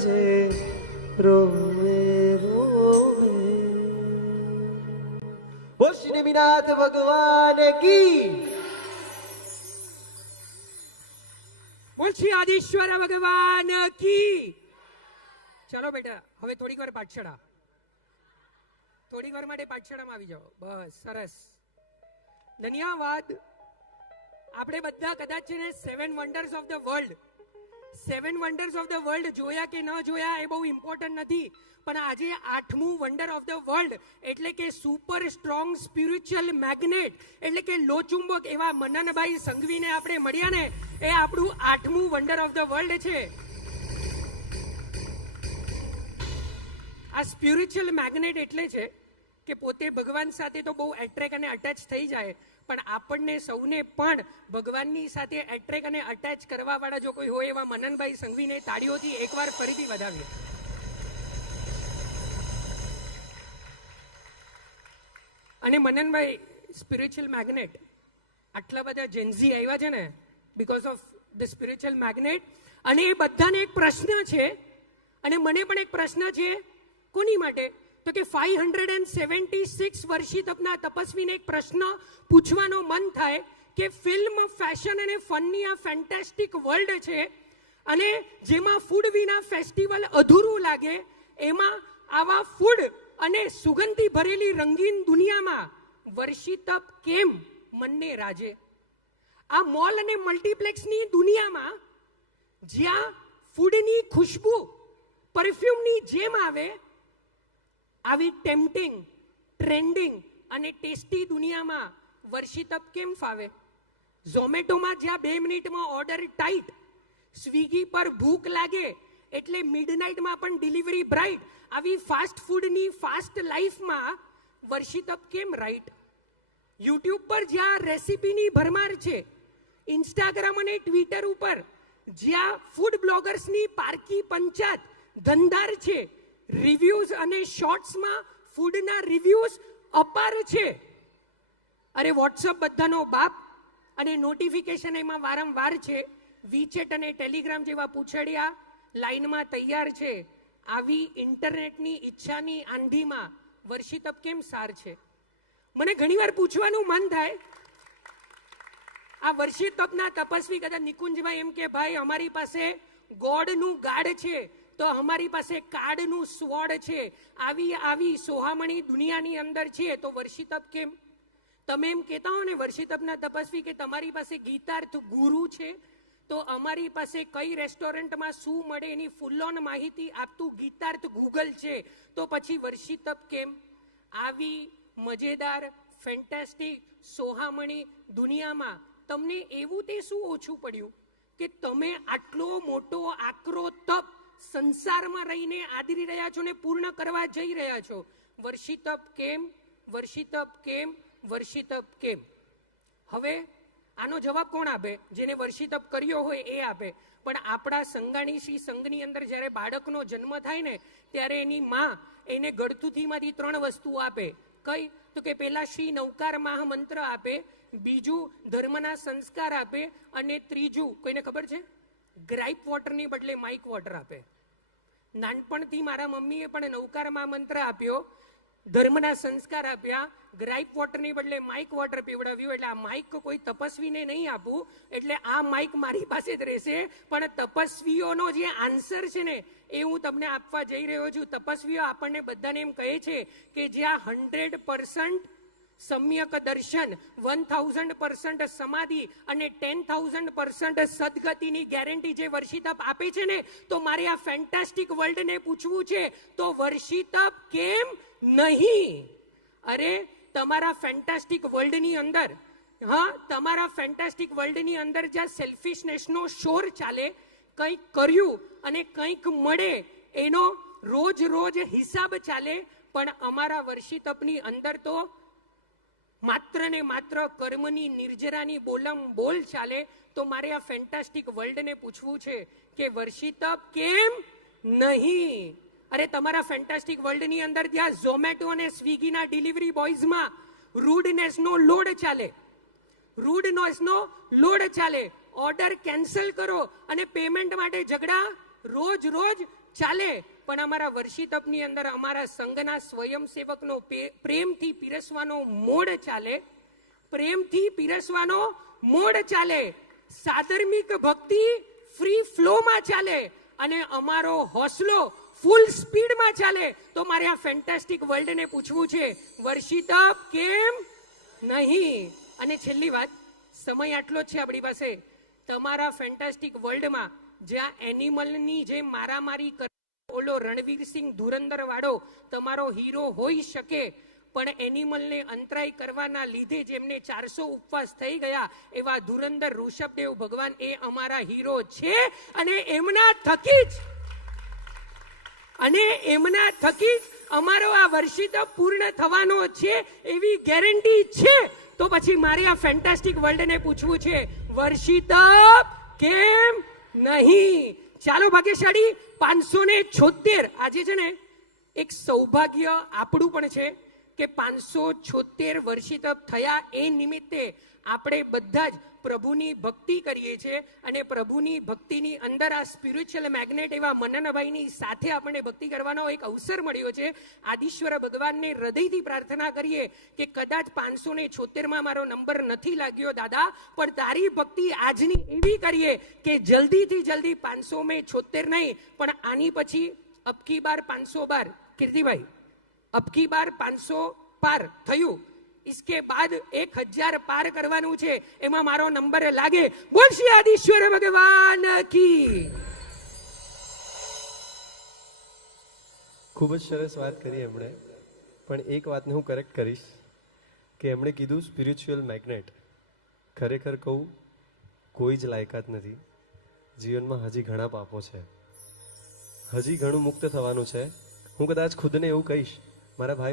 છે રોવે રોવે. બોલ શ્રી નેમિનાથ ભગવાન કી. બોલ શ્રી આદિશ્વર ભગવાન કી. ચાલો બેટા, હવે થોડીક વાર પાઠશાળા, થોડીક વાર માટે પાઠશાળામાં આવી જાઓ. બસ, સરસ, ધન્યવાદ. આપણે બધા કદાચ છે ને 7 wonders of the world, 7 wonders of the world જોયા કે ન જોયા એ બહુ ઇમ્પોર્ટન્ટ નથી, પણ આજે 8મું વન્ડર ઓફ ધ વર્લ્ડ એટલે કે સુપર સ્ટ્રોંગ સ્પિરિચ્યુઅલ મેગ્નેટ એટલે કે લોચુંબક એવા મનનભાઈ સંઘવીને આપણે મળ્યા ને, એ આપણું 8મું વન્ડર ઓફ ધ વર્લ્ડ છે. આ સ્પિરિચ્યુઅલ મેગ્નેટ એટલે છે કે પોતે ભગવાન સાથે તો બહુ એટ્રેક અને અટેચ થઈ જાય, પણ આપણને સૌને પણ ભગવાનની સાથે એટ્રેક અને અટેચ કરવા વાળા જો કોઈ હોય એવા મનનભાઈ સંઘવીને તાળીઓથી એકવાર ફરીથી વધાવીએ. અને મનનભાઈ, સ્પિરિચ્યુઅલ મેગ્નેટ, આટલા બધા જેન્ઝી આવ્યા છે ને because of the spiritual magnet. અને એ બધાને એક પ્રશ્ન છે, અને મને પણ એક પ્રશ્ન છે. કોની માટે? તો કે 576 વર્ષી તપના તપસ્વીને એક પ્રશ્ન પૂછવાનો મન થાય કે ફિલ્મ, ફેશન અને ફનની આ ફેન્ટાસ્ટિક વર્લ્ડ છે, અને જેમાં ફૂડ વિના ફેસ્ટિવલ અધૂરું લાગે, એમાં આવા ફૂડ અને સુગંધથી ભરેલી રંગીન દુનિયામાં વર્ષી તપ કેમ મનને રાજે? આ મોલ અને મલ્ટીપ્લેક્સની દુનિયામાં જ્યાં ફૂડની ખુશ્બુ પરફ્યુમની જેમ આવે, આવી ટેમ્પટિંગ, ટ્રેન્ડિંગ અને ટેસ્ટી દુનિયામાં વર્ષી તપ કેમ ફાવે? ઝોમેટોમાં જ્યાં 2 મિનિટમાં ઓર્ડર ટાઈટ, સ્વિગી પર ભૂખ લાગે એટલે મિડનાઇટમાં પણ ડિલિવરી બ્રાઇટ, આવી ફાસ્ટ ફૂડની ફાસ્ટ લાઈફમાં વર્ષી તપ કેમ રાઈટ? યુટ્યુબ પર જ્યાં રેસીપીની ભરમાર છે, ઇન્સ્ટાગ્રામ અને ટ્વિટર ઉપર જ્યાં ફૂડ બ્લોગર્સની પારકી પંચાયત ધંધાર છે, રિવ્યુઝ અને શોર્ટ્સમાં ફૂડના રિવ્યુઝ અપાર છે. અરે વોટ્સઅપ બધાનો બાપ, અને નોટિફિકેશન એમાં વારંવાર છે. વીચેટ અને ટેલિગ્રામ જેવા પૂછડિયા લાઈનમાં તૈયાર છે. આવી ઇન્ટરનેટની ઈચ્છાની આંધીમાં વર્ષી તપ કેમ સાર છે? મને ઘણીવાર પૂછવાનું મન થાય, આ વર્ષી તપના તપસ્વી કદાચ નિકુંજભાઈ એમ કે ભાઈ અમારી પાસે ગોડનું ગાડ છે તો અમારી પાસે કાળનું સ્વડ છે, આવી સોહામણી દુનિયાની અંદર છે, તો વર્ષી તપ કેમ? તમે એમ કહેતા હો ને વર્ષી તપના તપસ્વી કે તમારી પાસે ગીતાર્થ ગુરુ છે, તો અમારી પાસે કઈ રેસ્ટોરન્ટમાં શું મળે એની ફૂલ ઓન માહિતી આપતું ગીતાર્થ ગૂગલ છે, તો પછી વર્ષી તપ કેમ? આવી મજેદાર, ફેન્ટાસ્ટિક, સોહામણી દુનિયામાં તમને એવું તે શું ઓછું પડ્યું કે તમે આટલો મોટો આકરો તપ સંસારમાં રહીને આદરી રહ્યા છો ને પૂર્ણ કરવા જઈ રહ્યા છો? વર્ષી તપ કેમ? વર્ષી તપ કેમ? વર્ષી તપ કેમ? હવે આનો જવાબ કોણ આપે? જેને વર્ષી તપ કર્યો હોય એ આપે. પણ આપણા સંગાણી શ્રી સંઘની અંદર જ્યારે બાળકનો જન્મ થાય ને, ત્યારે એની માં એને ગળથુથીમાંથી 3 વસ્તુ આપે. કઈ? તો કે પેલા શ્રી નૌકાર માહ મંત્ર આપે, બીજું ધર્મના સંસ્કાર આપે, અને ત્રીજું કોઈને ખબર છે? ગ્રાઇપ વોટરની બદલે માઇક વોટર આપે. નાનપણથી મારા મમ્મીએ પણ નૌકારમાં મંત્ર આપ્યો, ધર્મના સંસ્કાર આપ્યા, ગ્રાઇપ વોટરની બદલે માઇક વોટર પીવડાવ્યું. એટલે આ માઇક કોઈ તપસ્વીને નહીં આપું, એટલે આ માઇક મારી પાસે જ રહેશે, પણ તપસ્વીઓનો જે આન્સર છે ને એ હું તમને આપવા જઈ રહ્યો છું. તપસ્વીઓ આપણને બધાને એમ કહે છે કે જ્યાં 100% સમ્યક દર્શન, 1000% સમાધિ અને 10,000% સદગતિની ગેરંટી જે વર્ષી તપ આપે છે ને, તો મારે આ ફેન્ટાસ્ટિક વર્લ્ડને પૂછવું છે, તો વર્ષી તપ કેમ નહીં? અરે તમારા ફેન્ટાસ્ટિક વર્લ્ડની અંદર, હા, તમારા ફેન્ટાસ્ટિક વર્લ્ડની અંદર જ્યાં સેલ્ફિશનેસનો શોર ચાલે, કંઈક કર્યું અને કંઈક મળે એનો રોજ રોજ હિસાબ ચાલે, પણ અમારા વર્ષી તપની અંદર તો માત્ર ને માત્ર કર્મની નિર્જરાની બોલમ બોલ ચાલે. તો મારે આ ફેન્ટાસ્ટિક વર્લ્ડને પૂછવું છે કે વર્ષી તપ કેમ નહીં? અરે તમારા ફેન્ટાસ્ટિક વર્લ્ડની અંદર ત્યાં ઝોમેટો અને સ્વિગીના ડિલિવરી બોયઝમાં રૂડનેસનો લોડ ચાલે, રૂડનેસનો લોડ ચાલે. ઓર્ડર કેન્સલ કરો અને પેમેન્ટ માટે ઝઘડા રોજ રોજ ચાલે, પણ અમારા વર્ષિતપની અંદર અમારા સંઘના સ્વયંસેવકનો પ્રેમથી પીરસવાનો મોડ ચાલે, પ્રેમથી પીરસવાનો મોડ ચાલે, સાધર્મિક ભક્તિ ફ્રી ફ્લોમાં ચાલે અને અમારો હોસલો ફૂલ સ્પીડમાં ચાલે. તો મારે આ ફેન્ટાસ્ટિક વર્લ્ડને પૂછવું છે, વર્ષિતપ કેમ નહીં? અને છેલ્લી વાત, સમય આટલો જ છે આપણી પાસે. તમારા ફેન્ટાસ્ટિક વર્લ્ડમાં જ્યાં એનિમલની જે મારામારી કરે ઓલો રણવીરસિંહ ધુરંધર વાળો તમારો હીરો હોઈ શકે, પણ એનિમલને અંતરાય કરવાના લીધે જેમને 400 ઉપવાસ થઈ ગયા એવા ધુરંધર ઋષભદેવ ભગવાન એ અમારા હીરો છે અને એમના થકી જ અમારો આ વર્ષિતપ પૂર્ણ થવાનો છે એવી ગેરંટી છે. તો પછી મારે આ ફેન્ટાસ્ટિક વર્લ્ડને પૂછવું છે, વર્ષિતપ કેમ નહીં? ચાલો ભાગ્યશાળી 576. આજે છે ને એક સૌભાગ્ય આપણું પણ છે કે 576 વર્ષિતપ થયા એ નિમિત્તે આપણે બધા જ પ્રભુની ભક્તિ કરીએ છીએ અને પ્રભુની ભક્તિની અંદર આ સ્પિરિચ્યુઅલ મેગ્નેટ એવા મનનભાઈની સાથે આપણે ભક્તિ કરવાનો એક અવસર મળ્યો છે. આદિશ્વર ભગવાનને હૃદયથી પ્રાર્થના કરીએ કે કદાચ 576માં મારો નંબર નથી લાગ્યો દાદા, પણ તારી ભક્તિ આજની એવી કરીએ કે જલ્દીથી જલ્દી 576 નહીં પણ આની પછી અબકી બાર 512. કીર્તિભાઈ, અબકી બાર 500 પાર થયું, इसके बाद 1000 પાર કરવાનું છે, એમાં મારો નંબર લાગે. બોલ શ્રી આદિશ્વર ભગવાન કી. ખૂબ જ સરસ વાત કરી એમણે, પણ એક વાતને હું કરેક્ટ કરીશ કે એમણે કીધું સ્પિરિચ્યુઅલ મેગ્નેટ. ખરેખર કહું, કોઈ જ લાયકાત નથી. જીવનમાં હજી ઘણા પાપો છે, હજી ઘણું મુક્ત થવાનું છે. હું કદાચ ખુદને એવું કહીશ, મારા ભાઈ